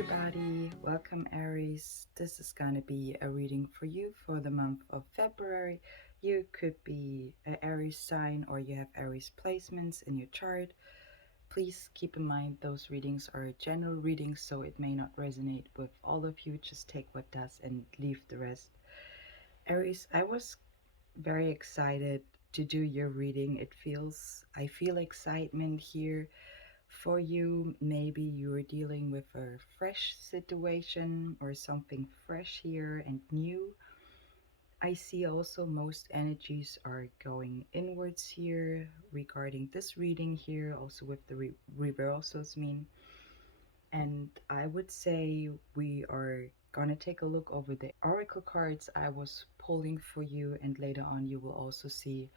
everybody, welcome Aries. This is going to be a reading for you for the month of February. You could be an Aries sign or you have Aries placements in your chart. Please keep in mind those readings are general readings, so it may not resonate with all of you. Just take what does and leave the rest. Aries, I was very excited to do your reading. I feel excitement here for you. Maybe you're dealing with a fresh situation or something fresh here and new. I see also most energies are going inwards here regarding this reading here, also with the reversals mean. And I would say we are gonna take a look over the oracle cards I was pulling for you, and later on you will also see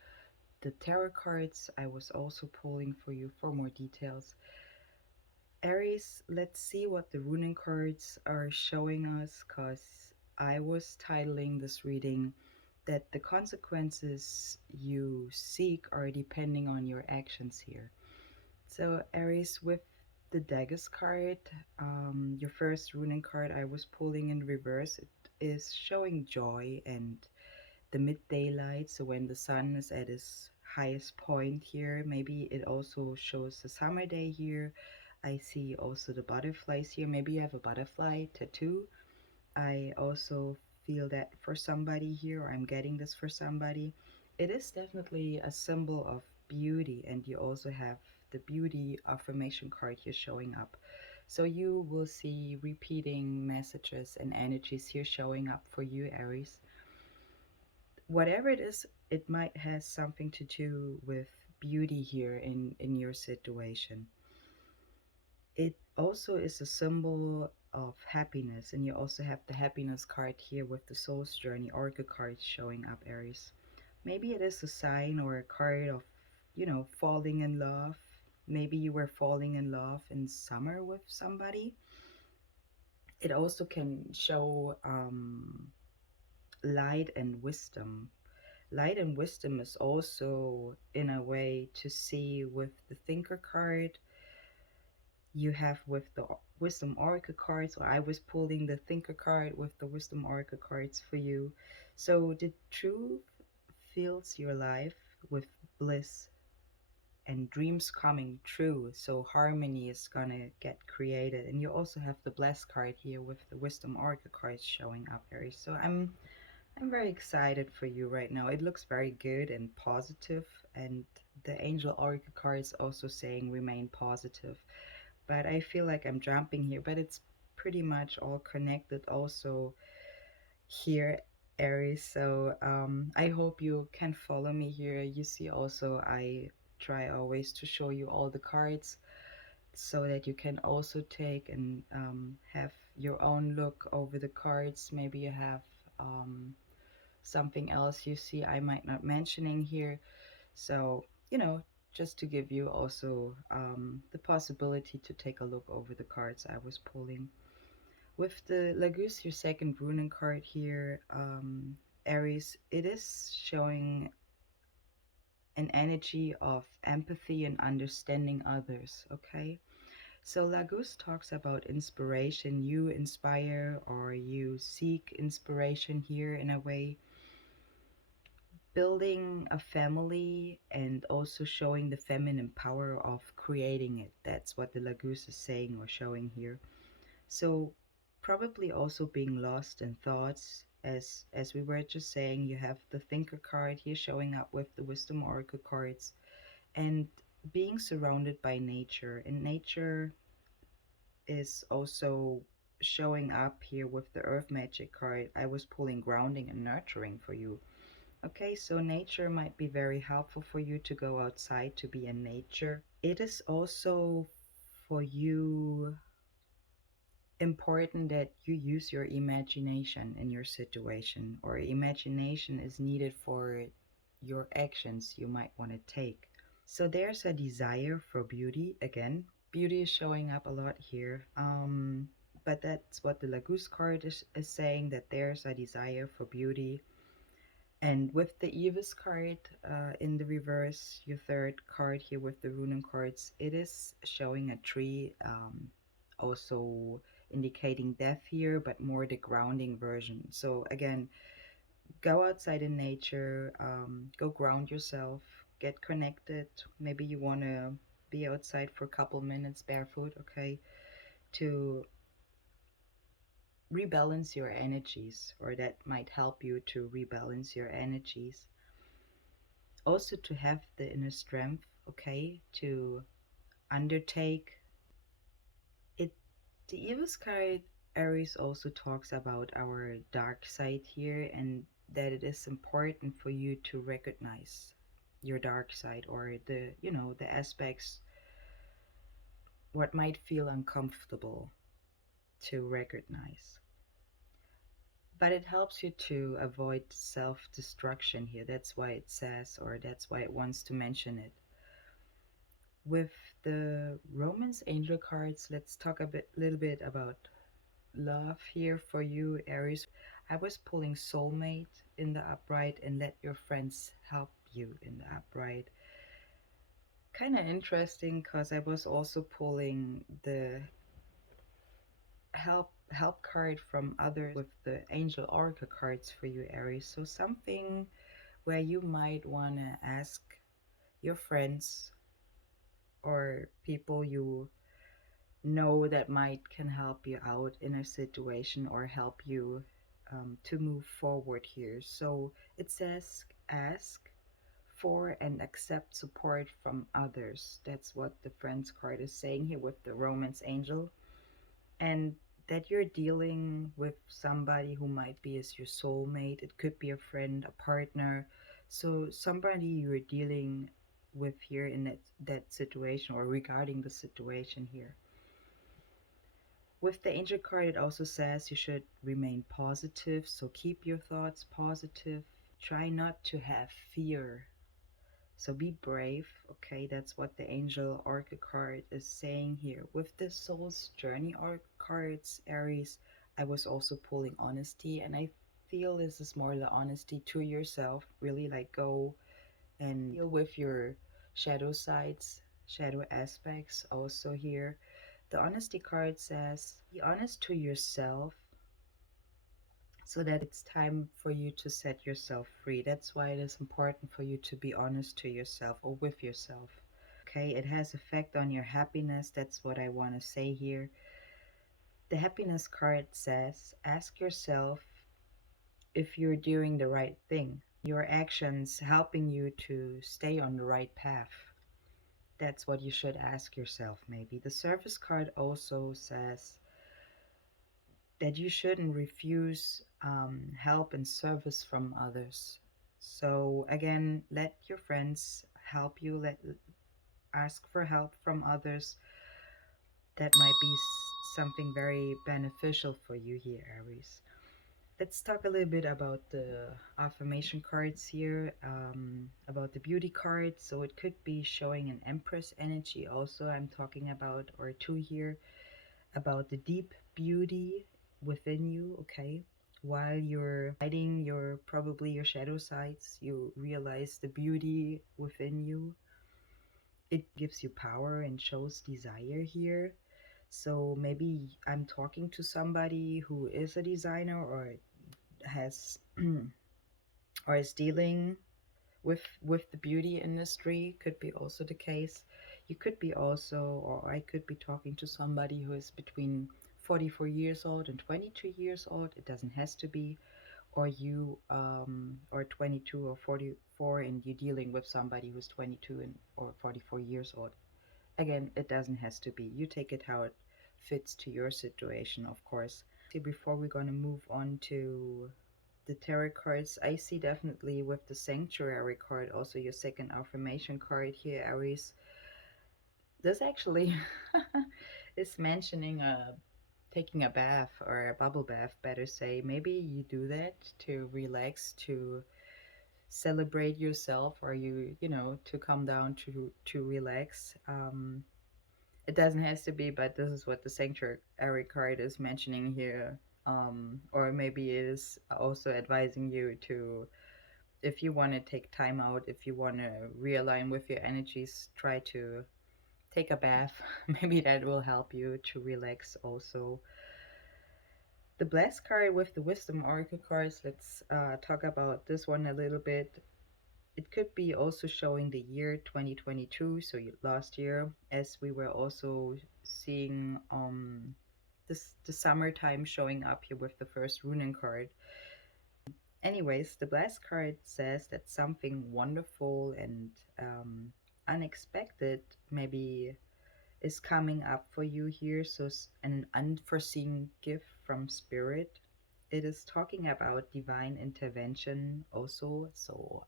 the tarot cards I was also pulling for you for more details. Aries, let's see what the runing cards are showing us, because I was titling this reading that the consequences you seek are depending on your actions here. So, Aries, with the Daggers card, your first runing card I was pulling in reverse, it is showing joy and the midday light. So, when the sun is at its highest point here, maybe it also shows the summer day here. I see also the butterflies here. Maybe you have a butterfly tattoo. I also feel that for somebody here, or I'm getting this for somebody. It is definitely a symbol of beauty, and you also have the beauty affirmation card here showing up. So you will see repeating messages and energies here showing up for you, Aries. Whatever it is, it might have something to do with beauty here in your situation. It also is a symbol of happiness, and you also have the happiness card here with the soul's journey oracle card showing up, Aries. Maybe it is a sign or a card of, falling in love. Maybe you were falling in love in summer with somebody. It also can show light and wisdom. Light and wisdom is also in a way to see with the thinker card you have with the wisdom oracle cards, or I was pulling the thinker card with the wisdom oracle cards for you. So the truth fills your life with bliss and dreams coming true, so harmony is gonna get created. And you also have the blessed card here with the wisdom oracle cards showing up, Aries. So I'm very excited for you right now. It looks very good and positive, and the angel oracle cards also saying remain positive. But I feel like I'm jumping here, but it's pretty much all connected also here, Aries. So I hope you can follow me here. You see also I try always to show you all the cards so that you can also take and have your own look over the cards. Maybe you have something else you see I might not mentioning here. So, just to give you also the possibility to take a look over the cards I was pulling. With the Lagus, your second runing card here, Aries, it is showing an energy of empathy and understanding others, okay? So Lagus talks about inspiration. You inspire or you seek inspiration here in a way, building a family and also showing the feminine power of creating it. That's what the Lagus is saying or showing here. So probably also being lost in thoughts, as we were just saying. You have the thinker card here showing up with the wisdom oracle cards, and being surrounded by nature. And nature is also showing up here with the earth magic card. I was pulling grounding and nurturing for you. Okay, so nature might be very helpful for you to go outside to be in nature. It is also for you important that you use your imagination in your situation, or imagination is needed for your actions you might want to take. So there's a desire for beauty again. Beauty is showing up a lot here. But that's what the Lagus card is saying, that there's a desire for beauty. And with the Evis card in the reverse, your third card here with the Runen cards, it is showing a tree. Also, indicating death here, but more the grounding version. So again, go outside in nature, go ground yourself, get connected. Maybe you want to be outside for a couple minutes barefoot, okay, to rebalance your energies, or that might help you to rebalance your energies. Also, to have the inner strength, okay, to undertake it. The evil card Aries also talks about our dark side here, and that it is important for you to recognize your dark side, or the aspects what might feel uncomfortable to recognize. But it helps you to avoid self-destruction here. That's why it says, or that's why it wants to mention it. With the Romance Angel cards, let's talk little bit about love here for you, Aries. I was pulling soulmate in the upright and let your friends help you in the upright. Kind of interesting because I was also pulling the help card from others with the angel oracle cards for you, Aries. So something where you might want to ask your friends or people you know that might can help you out in a situation or help you to move forward here. So it says ask for and accept support from others. That's what the friends card is saying here with the romance angel. And that you're dealing with somebody who might be as your soulmate. It could be a friend, a partner. So somebody you're dealing with here in that situation, or regarding the situation here. With the angel card, it also says you should remain positive. So keep your thoughts positive. Try not to have fear. So be brave. Okay, that's what the angel oracle card is saying here. With the soul's journey oracle cards, Aries, I was also pulling honesty, and I feel this is more the honesty to yourself. Really, like, go and deal with your shadow sides, shadow aspects also here. The honesty card says be honest to yourself so that it's time for you to set yourself free. That's why it is important for you to be honest to yourself or with yourself. Okay, it has effect on your happiness. That's what I want to say here. The happiness card says ask yourself if you're doing the right thing. Your actions helping you to stay on the right path. That's what you should ask yourself, maybe. The service card also says that you shouldn't refuse help and service from others. So again, let your friends help you. Ask for help from others. That might be something very beneficial for you here, Aries. Let's talk a little bit about the affirmation cards here, about the beauty card. So it could be showing an Empress energy. Also, I'm talking about, or two here, about the deep beauty within you, okay? While you're fighting your probably your shadow sides, you realize the beauty within you. It gives you power and shows desire here. So maybe I'm talking to somebody who is a designer or has or is dealing with the beauty industry. Could be also the case. You could be also, or I could be talking to somebody who is between 44 years old and 22 years old. It doesn't has to be. Or you or 22 or 44 and you're dealing with somebody who's 22 and or 44 years old. Again, it doesn't has to be. You take it how it fits to your situation, of course. See, before we're going to move on to the tarot cards, I see definitely with the sanctuary card, also your second affirmation card here, Aries. This actually is mentioning taking a bath, or a bubble bath, better say. Maybe you do that to relax, to celebrate yourself, or to come down to relax. It doesn't have to be, but this is what the sanctuary card is mentioning here. Or maybe it is also advising you to, if you want to take time out, if you want to realign with your energies, try to take a bath. Maybe that will help you to relax also. The blessed card with the wisdom oracle cards, let's talk about this one a little bit. It could be also showing the year 2022, so last year, as we were also seeing this the summertime showing up here with the first runen card. Anyways, the blessed card says that something wonderful and unexpected maybe is coming up for you here. So, an unforeseen gift from spirit. It is talking about divine intervention also. So,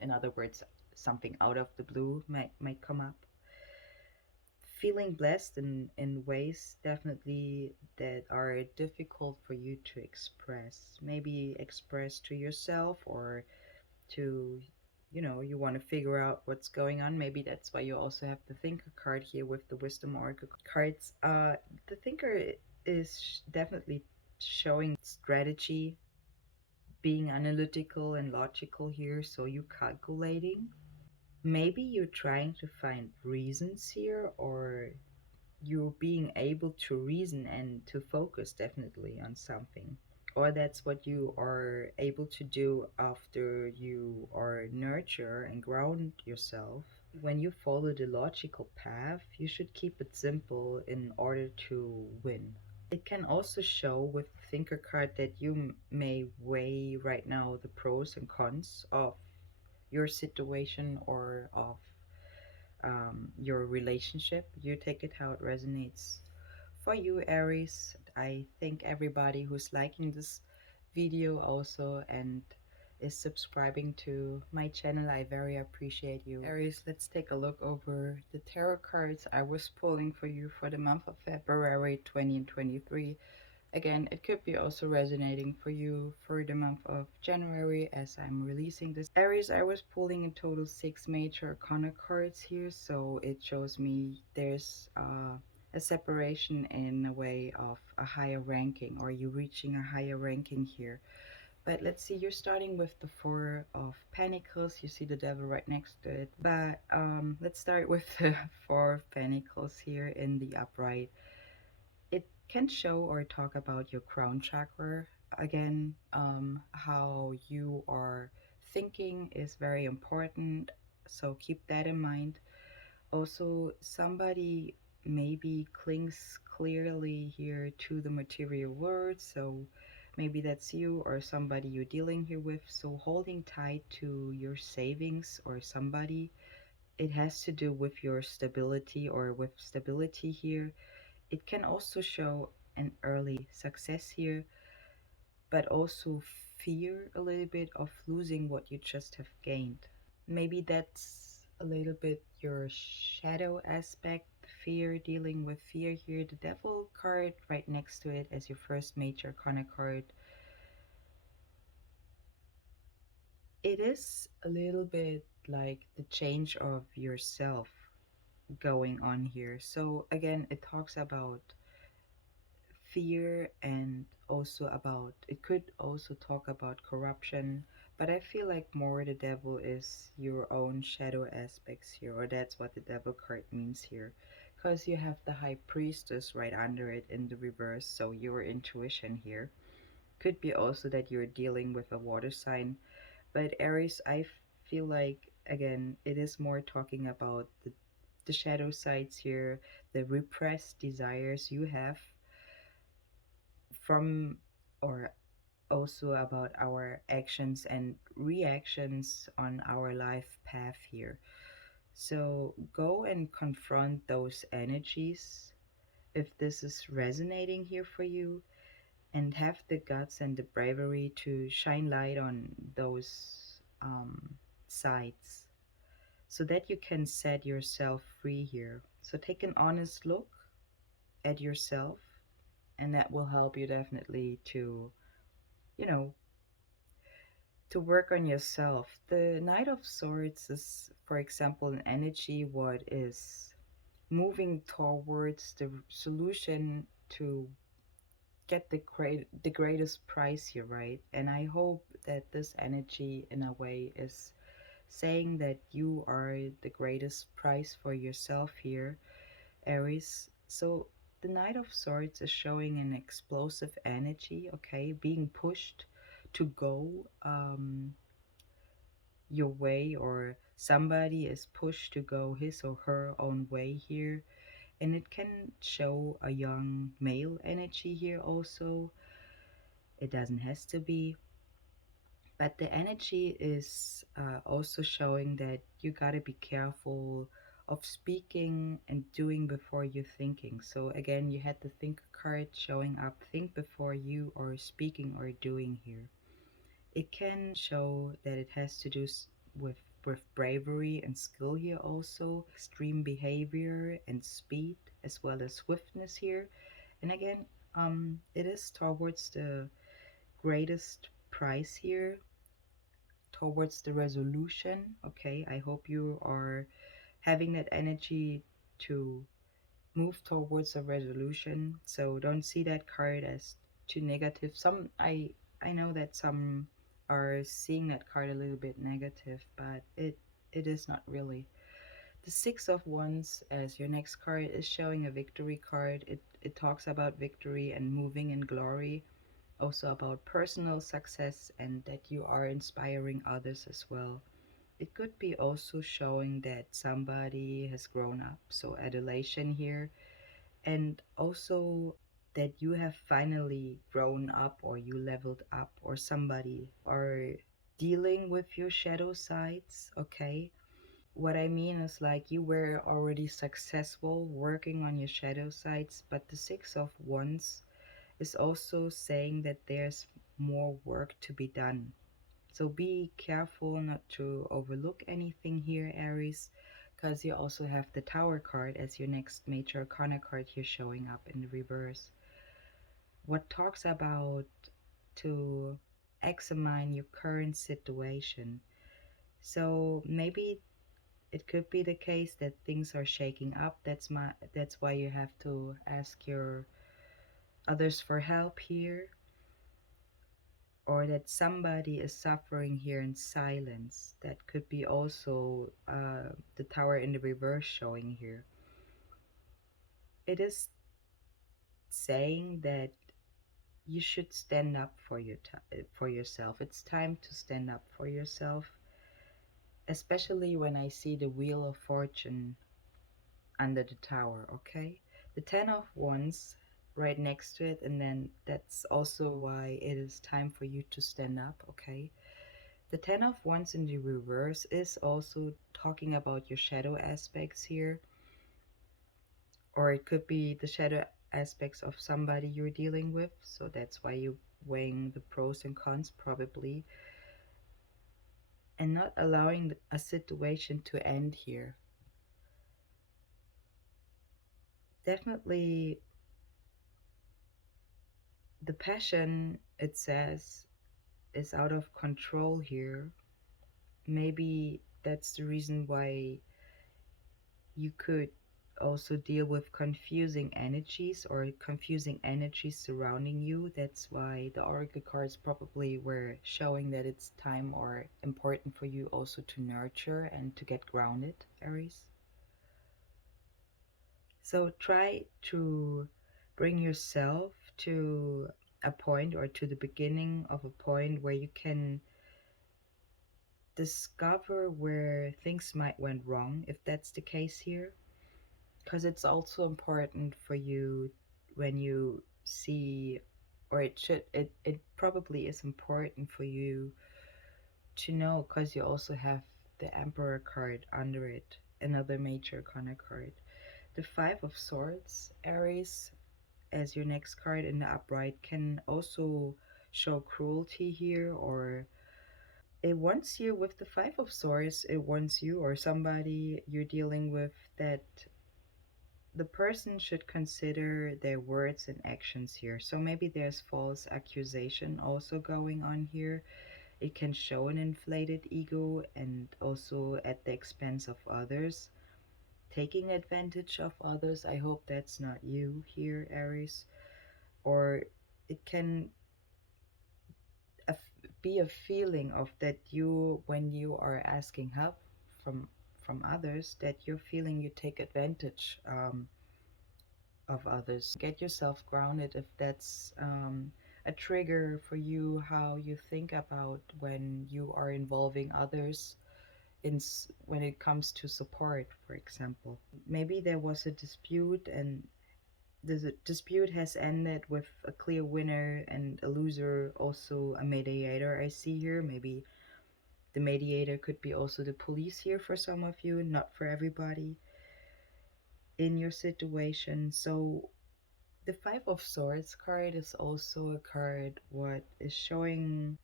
in other words, something out of the blue might come up. Feeling blessed in ways definitely that are difficult for you to express. Maybe express to yourself or to, you want to figure out what's going on. Maybe that's why you also have the thinker card here with the wisdom oracle cards. The thinker is definitely showing strategy, being analytical and logical here, so you calculating. Maybe you're trying to find reasons here, or you being able to reason and to focus definitely on something, or that's what you are able to do after you are nurture and ground yourself. When you follow the logical path, you should keep it simple in order to win. It can also show with the thinker card that you may weigh right now the pros and cons of your situation or of your relationship. You take it how it resonates for you, Aries. I thank everybody who's liking this video also and is subscribing to my channel. I very appreciate you. Aries, let's take a look over the tarot cards I was pulling for you for the month of February 2023. Again, it could be also resonating for you for the month of January as I'm releasing this. Aries, I was pulling in total 6 major arcana cards here, so it shows me there's a separation in a way of a higher ranking, or you reaching a higher ranking here. But let's see, you're starting with the Four of Pentacles. You see the devil right next to it. But let's start with the Four of Pentacles here in the upright. It can show or talk about your crown chakra. Again, how you are thinking is very important, so keep that in mind. Also, somebody maybe clings clearly here to the material world, so maybe that's you or somebody you're dealing here with. So holding tight to your savings or somebody, it has to do with your stability or with stability here. It can also show an early success here, but also fear a little bit of losing what you just have gained. Maybe that's a little bit your shadow aspect, fear, dealing with fear here. The devil card right next to it as your first major arcana card. It is a little bit like the change of yourself going on here. So again, it talks about fear and also about, it could also talk about corruption, but I feel like more the devil is your own shadow aspects here, or that's what the devil card means here, because you have the high priestess right under it in the reverse. So your intuition here could be also that you're dealing with a water sign. But Aries, I feel like again it is more talking about the shadow sides here, the repressed desires you have from, or also about our actions and reactions on our life path here. So go and confront those energies if this is resonating here for you, and have the guts and the bravery to shine light on those sides so that you can set yourself free here. So take an honest look at yourself, and that will help you definitely to, you know, to work on yourself. The Knight of Swords is, for example, an energy what is moving towards the solution to get the greatest prize here, right? And I hope that this energy in a way is saying that you are the greatest prize for yourself here, Aries. So the Knight of Swords is showing an explosive energy, okay, being pushed to go your way, or somebody is pushed to go his or her own way here. And it can show a young male energy here also. It doesn't has to be, but the energy is also showing that you got to be careful of speaking and doing before you're thinking. So again, you had the thinker card showing up, think before you are speaking or doing here. It can show that it has to do with bravery and skill here also, extreme behavior and speed, as well as swiftness here. And again, it is towards the greatest price here, towards the resolution. Okay, I hope you are having that energy to move towards a resolution. So don't see that card as too negative. I know that some are seeing that card a little bit negative, but it is not really. The Six of Wands as your next card is showing a victory card. It talks about victory and moving in glory, also about personal success, and that you are inspiring others as well. It could be also showing that somebody has grown up, so adulation here, and also that you have finally grown up or you leveled up, or somebody are dealing with your shadow sides, okay? What I mean is like you were already successful working on your shadow sides, but the Six of Wands is also saying that there's more work to be done. So be careful not to overlook anything here, Aries, because you also have the Tower card as your next major arcana card here showing up in the reverse. What talks about to examine your current situation. So maybe it could be the case that things are shaking up. That's why you have to ask your others for help here, or that somebody is suffering here in silence. That could be also the Tower in the reverse showing here. It is saying that you should stand up for for yourself. It's time to stand up for yourself, especially when I see the Wheel of Fortune under the Tower, okay? The Ten of Wands right next to it, and then that's also why it is time for you to stand up, okay? The Ten of Wands in the reverse is also talking about your shadow aspects here, or it could be the shadow aspects of somebody you're dealing with. So that's why you're weighing the pros and cons, probably, and not allowing a situation to end here. Definitely, the passion, it says, is out of control here. Maybe that's the reason why you could also deal with confusing energies, or confusing energies surrounding you. That's why the oracle cards probably were showing that it's time or important for you also to nurture and to get grounded, Aries. So try to bring yourself to a point, or to the beginning of a point where you can discover where things might went wrong, if that's the case here, because it's also important for you when you see, or it probably is important for you to know, because you also have the Emperor card under it, another major arcana card. The Five of Swords, Aries, as your next card in the upright, can also show cruelty here, or it wants you with the Five of Swords, it wants you or somebody you're dealing with that the person should consider their words and actions here. So maybe there's false accusation also going on here. It can show an inflated ego, and also at the expense of others, taking advantage of others. I hope that's not you here, Aries. Or it can be a feeling of that you, when you are asking help from others, that you're feeling you take advantage, of others. Get yourself grounded if that's a trigger for you, how you think about when you are involving others when it comes to support, for example. Maybe there was a dispute and the dispute has ended with a clear winner and a loser, also a mediator I see here. Maybe the mediator could be also the police here for some of you, not for everybody in your situation. So the Five of Swords card is also a card what is showing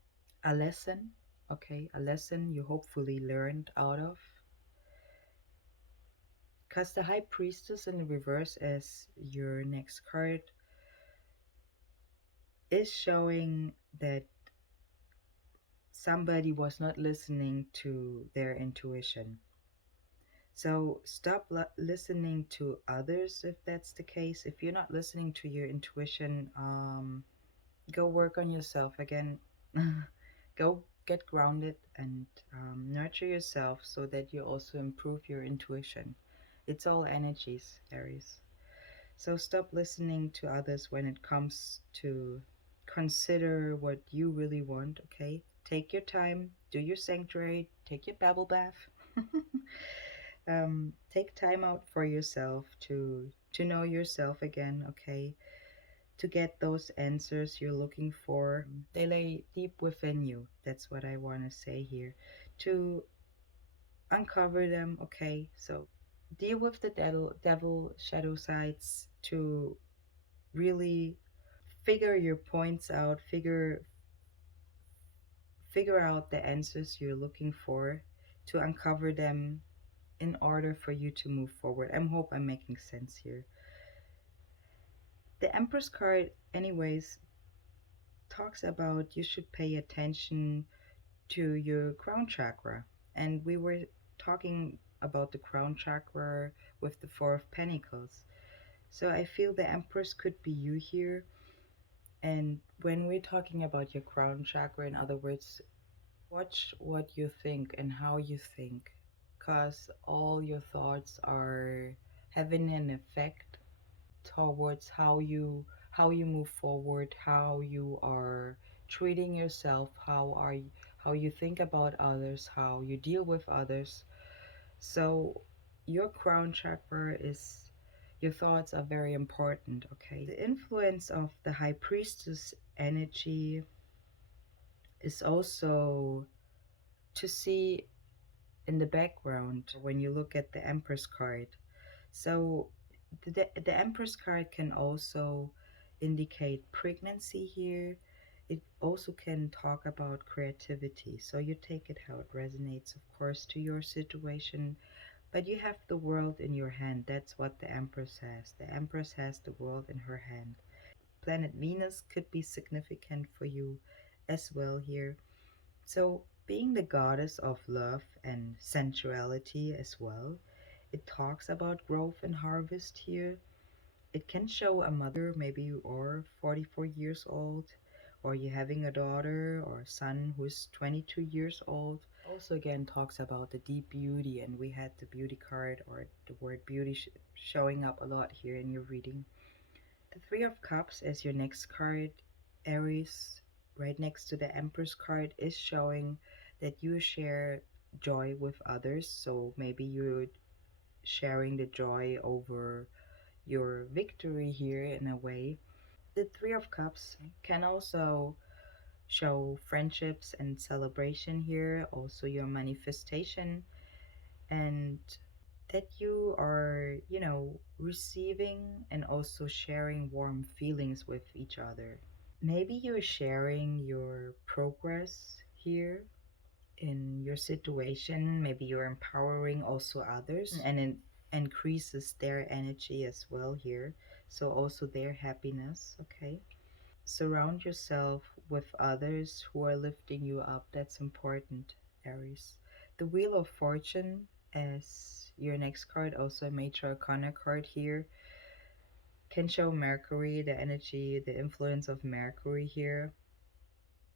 a lesson, okay, a lesson you hopefully learned out of. Because the High Priestess in the reverse as your next card is showing that somebody was not listening to their intuition. So stop listening to others if that's the case. If you're not listening to your intuition, go work on yourself again. Go get grounded and nurture yourself so that you also improve your intuition. It's all energies, Aries. So stop listening to others when it comes to consider what you really want, okay? Take your time, do your sanctuary, take your bubble bath. Take time out for yourself to know yourself again, okay? To get those answers you're looking for. They lay deep within you. That's what I want to say here. To uncover them, okay? So deal with the devil shadow sides to really figure your points out, figure out the answers you're looking for, to uncover them in order for you to move forward. I hope I'm making sense here. The Empress card, anyways, talks about you should pay attention to your crown chakra. And we were talking about the crown chakra with the Four of Pentacles. So I feel the Empress could be you here. And when we're talking about your crown chakra, in other words, watch what you think and how you think, because all your thoughts are having an effect towards how you move forward, how you are treating yourself, how you think about others, how you deal with others. So your crown chakra is your thoughts are very important, okay? The influence of the high priestess energy is also to see in the background when you look at the Empress card. So the Empress card can also indicate pregnancy here. It also can talk about creativity. So you take it how it resonates, of course, to your situation. But you have the world in your hand. That's what the Empress has. The Empress has the world in her hand. Planet Venus could be significant for you as well here. So, being the goddess of love and sensuality as well, it talks about growth and harvest here. It can show a mother, maybe you are 44 years old, or you're having a daughter or a son who's 22 years old. Also, again, talks about the deep beauty, and we had the beauty card or the word beauty showing up a lot here in your reading. The Three of Cups as your next card, Aries, right next to the Empress card, is showing that you share joy with others. So maybe you're sharing the joy over your victory here in a way. The Three of Cups can also show friendships and celebration here, also your manifestation, and that you are, receiving and also sharing warm feelings with each other. Maybe you're sharing your progress here in your situation. Maybe you're empowering also others, and it increases their energy as well here. So, also their happiness, okay? Surround yourself with others who are lifting you up. That's important, Aries. The Wheel of Fortune as your next card, also a Major Arcana card here, can show Mercury, the energy, the influence of Mercury here,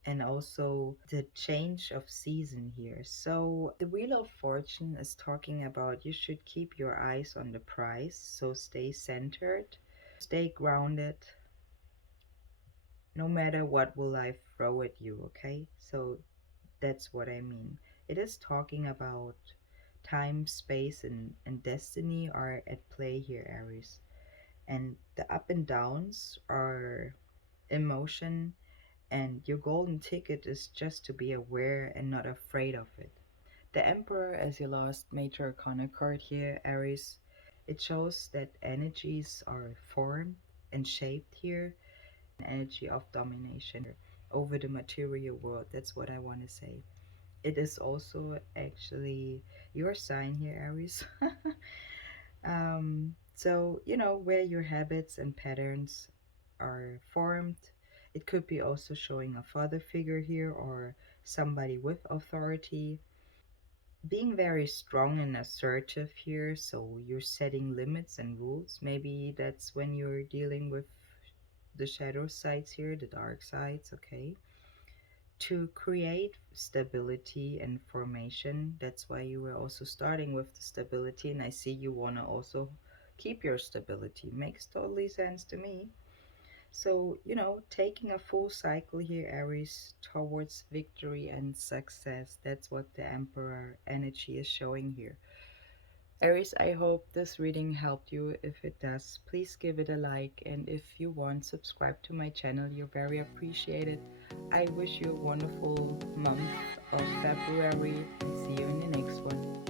and also the change of season here. So the Wheel of Fortune is talking about you should keep your eyes on the prize, so stay centered. stay grounded no matter what will life throw at you, okay? So that's what I mean. It is talking about time, space, and destiny are at play here, Aries. And the up and downs are emotion, and your golden ticket is just to be aware and not afraid of it. The Emperor as your last major arcana card here, Aries, it shows that energies are formed and shaped here, energy of domination over the material world. That's what I want to say. It is also actually your sign here, Aries. So, where your habits and patterns are formed. It could be also showing a father figure here or somebody with authority. Being very strong and assertive here, so you're setting limits and rules. Maybe that's when you're dealing with the shadow sides here, the dark sides, okay? To create stability and formation. That's why you were also starting with the stability, and I see you want to also keep your stability. Makes totally sense to me. So, taking a full cycle here, Aries, towards victory and success. That's what the Emperor energy is showing here. Aries, I hope this reading helped you. If it does, please give it a like. And if you want, subscribe to my channel. You're very appreciated. I wish you a wonderful month of February and see you in the next one.